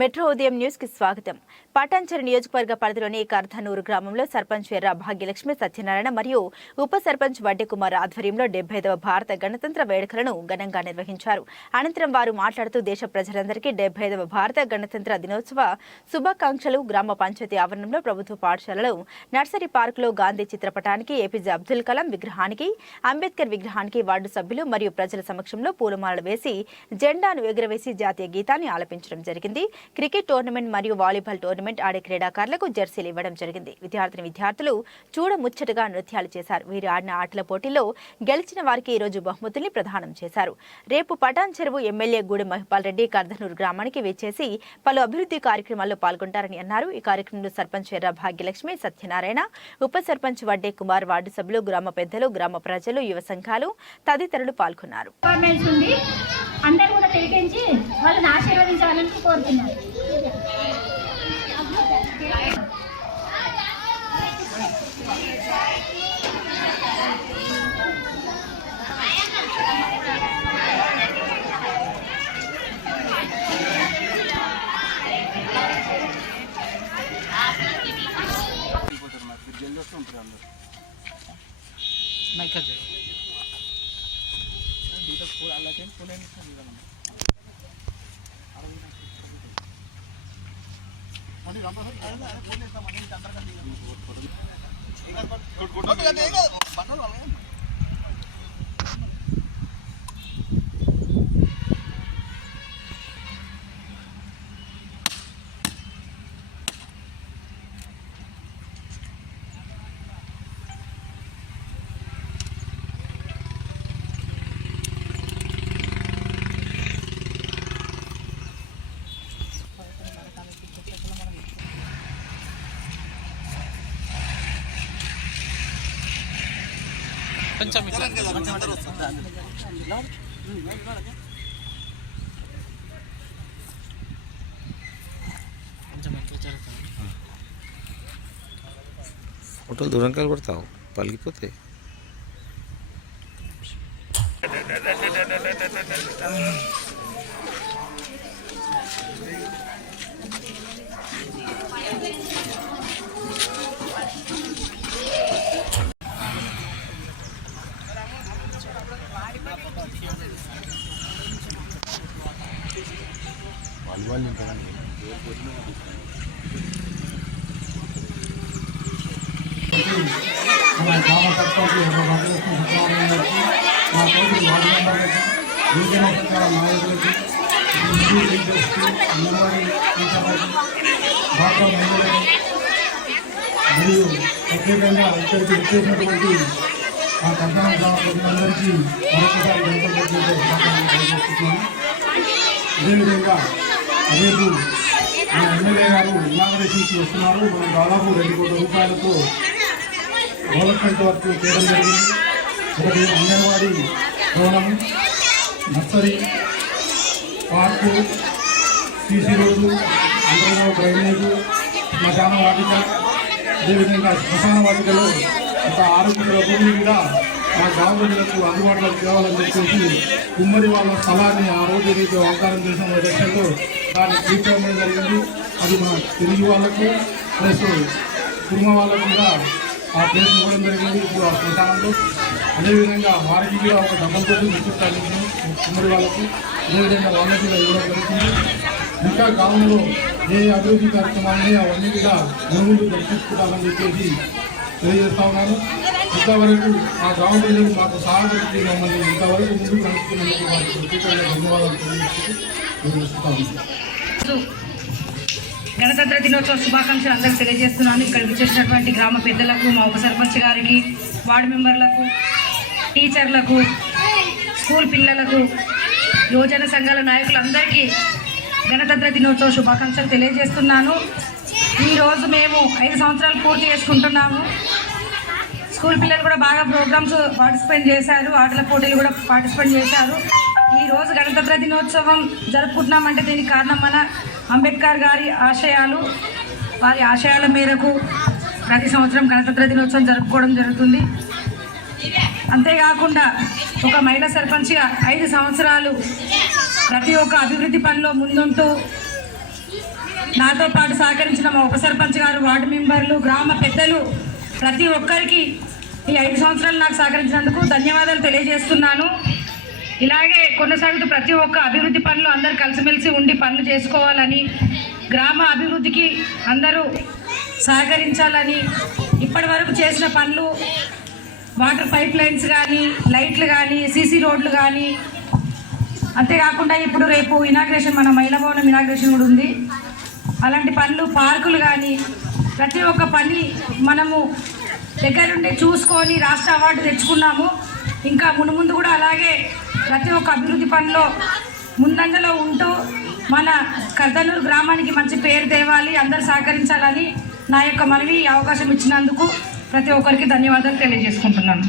Metro ఉదయం news కి స్వాగతం. పటాన్చెరు నియోజకవర్గ పరిధిలోని కర్ధనూరు గ్రామంలో సర్పంచ్ ఎర్ర భాగ్యలక్ష్మి సత్యనారాయణ మరియు ఉప సర్పంచ్ వడ్డే కుమార్ ఆధ్వర్యంలో 75వ భారత గణతంత్ర వేడుకలను ఘనంగా నిర్వహించారు. అనంతరం వారు మాట్లాడుతూ దేశ ప్రజలందరికీ 75వ భారత గణతంత్ర దినోత్సవ శుభాకాంక్షలు. గ్రామ పంచాయతీ ఆవరణంలో ప్రభుత్వ పాఠశాలలో నర్సరీ పార్కులో గాంధీ చిత్రపటానికి, ఏపీజే అబ్దుల్ కలాం విగ్రహానికి, అంబేద్కర్ విగ్రహానికి వార్డు సభ్యులు మరియు ప్రజల సమక్షంలో పూలమాలలు వేసి జెండాను ఎగురవేసి జాతీయ గీతాన్ని ఆలపించడం జరిగింది. క్రికెట్ టోర్నమెంట్ మరియు వాలీబాల్ టోర్నమెంట్ ఆడే క్రీడాకారులకు జెర్సీలు ఇవ్వడం జరిగింది. విద్యార్థులు చూడముచ్చటగా నృత్యాలు చేశారు. వీరు ఆడిన ఆటల పోటీల్లో గెలిచిన వారికి ఈరోజు బహుమతుల్ని ప్రదానం చేశారు. రేపు పటాన్చెరు ఎమ్మెల్యే గూడెం మహిపాల్ రెడ్డి కర్ధనూరు గ్రామానికి విచ్చేసి పలు అభివృద్ధి కార్యక్రమాల్లో పాల్గొంటారని అన్నారు. ఈ కార్యక్రమంలో సర్పంచ్ ఎర్ర భాగ్యలక్ష్మి సత్యనారాయణ, ఉప సర్పంచ్ వడ్డే కుమార్, వార్డు సభ్యులు, గ్రామ పెద్దలు, గ్రామ ప్రజలు, యువ సంఘాలు తదితరులు పాల్గొన్నారు. అందరూ కూడా తిరిగించి వాళ్ళని ఆశీర్వదించాలని కోరుతున్నారు. ఫోటోలు దూరం కలబడతావు పలిగిపోతే మన గ్రామ సర్పంచ్ మా తోటి వార్డు మెంబర్లకి, గిరిజన సంఘాల నాయకులకి, అంగన్వాడీ టీచర్లకి, డాక్టర్ మహిళలకి మరియు ప్రత్యేకంగా ఇక్కడికి వచ్చేసినటువంటి ఆ కర్ణాటక గ్రామ ప్రజలందరికీ మరొకసారి తెలియజేస్తున్నాను. అదేవిధంగా రేపు మన ఎమ్మెల్యే గారు ఇనాగరేషన్కి వస్తున్నారు. మనం దాదాపు 2 కోట్ల రూపాయలతో డెవలప్మెంట్ వర్క్ చేయడం జరిగింది. ఒకటి అంగన్వాడీ భవనం, nursery, park, CC road, underground drainage, శ్మశాన వాటిక, అదేవిధంగా శ్మశాన వాటికలో ఒక 6 కోట్ల భూమిని కూడా మా గ్రామ ప్రజలకు అందుబాటులోకి తేవాలని చెప్పేసి కుమ్మరి వాళ్ళ స్థలాన్ని ఆ రోజు ఏదైతే వాగ్దానం చేసిన ఎలక్షన్లో దాన్ని తీర్చడం జరిగింది. అది మన తెలుగు వాళ్ళకు ప్లస్ కుటుంబ వాళ్ళకు కూడా ఆ ప్లేస్ ఇవ్వడం జరిగింది. ఇప్పుడు ఆ శ్మశానంలో అదేవిధంగా వారికి కూడా ఒక డబ్బులతో తీసుకుంటాను కుమ్మరి వాళ్ళకు, అదేవిధంగా వాళ్ళకి కూడా ఇవ్వడం జరుగుతుంది. ఇంకా గ్రామంలో ఏ అభివృద్ధి కార్యక్రమాలని అవన్నీ కూడా ముందు దర్శించుకుంటామని చెప్పేసి తెలియజేస్తా ఉన్నాను. ఇంతవరకు ఆ గ్రామ ప్రజలు మాకు సహాయపడి మమ్మల్ని ఇంతవరకు ముందుకు నడుపుతున్నందుకు వారికి ప్రత్యేకంగా ధన్యవాదాలు తెలియజేస్తాను. గణతంత్ర దినోత్సవ శుభాకాంక్షలు అందరికీ తెలియజేస్తున్నాను. ఇక్కడికి వచ్చేసినటువంటి గ్రామ పెద్దలకు, మా ఉప సర్పంచ్ గారికి, వార్డు మెంబర్లకు, టీచర్లకు, స్కూల్ పిల్లలకు, యువజన సంఘాల నాయకులందరికీ గణతంత్ర దినోత్సవ శుభాకాంక్షలు తెలియజేస్తున్నాను. ఈరోజు మేము 5 సంవత్సరాలు పూర్తి చేసుకుంటున్నాము. స్కూల్ పిల్లలు కూడా బాగా ప్రోగ్రామ్స్ పార్టిసిపేట్ చేశారు, ఆటల పోటీలు కూడా పార్టిసిపేట్ చేశారు. ఈరోజు గణతంత్ర దినోత్సవం జరుపుకుంటున్నామంటే దీనికి కారణం మన అంబేద్కర్ గారి ఆశయాలు. వారి ఆశయాల మేరకు ప్రతి సంవత్సరం గణతంత్ర దినోత్సవం జరుపుకోవడం జరుగుతుంది. అంతేకాకుండా ఒక మహిళా సర్పంచ్గా 5 సంవత్సరాలు ప్రతి ఒక్క అభివృద్ధి పనిలో ముందుంటూ నాతో పాటు సహకరించిన మా ఉప సర్పంచ్ గారు, వార్డు మెంబర్లు, గ్రామ పెద్దలు ప్రతి ఒక్కరికి ఈ 5 సంవత్సరాలు నాకు సహకరించినందుకు ధన్యవాదాలు తెలియజేస్తున్నాను. ఇలాగే కొనసాగుతూ ప్రతి ఒక్క అభివృద్ధి పనులు అందరూ కలిసిమెలిసి ఉండి పనులు చేసుకోవాలని, గ్రామ అభివృద్ధికి అందరూ సహకరించాలని, ఇప్పటి వరకు చేసిన పనులు వాటర్ పైప్ లైన్స్ కానీ, లైట్లు కానీ, సీసీ రోడ్లు కానీ, అంతేకాకుండా ఇప్పుడు రేపు ఇనాగ్రేషన్, మన మహిళా భవనం ఇనాగ్రేషన్ కూడా ఉంది. అలాంటి పనులు, పార్కులు కానీ ప్రతి ఒక్క పని మనము దగ్గరుండి చూసుకొని రాష్ట్ర అవార్డు తెచ్చుకున్నాము. ఇంకా మునుముందు కూడా అలాగే ప్రతి ఒక్క అభివృద్ధి పనిలో ముందంజలో ఉంటూ మన కర్దనూరు గ్రామానికి మంచి పేరు తేవాలి, అందరూ సహకరించాలని నా యొక్క మనవి. అవకాశం ఇచ్చినందుకు ప్రతి ఒక్కరికి ధన్యవాదాలు తెలియజేసుకుంటున్నాను.